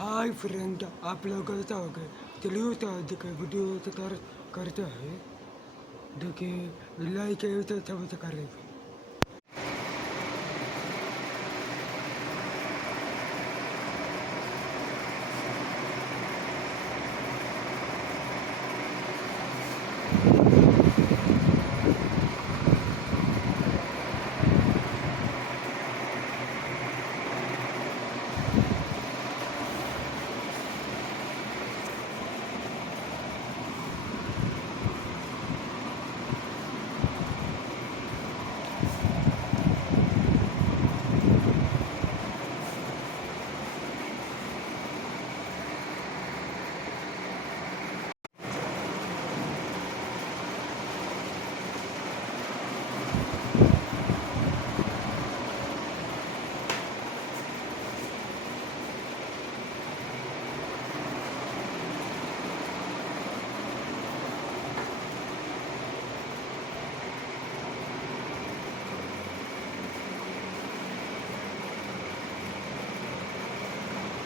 Hi friend, आप लोगों का हो गए। चलिए तो आज के वीडियो तैयार करते हैं। देखिए लाइक है तो सब कर रहे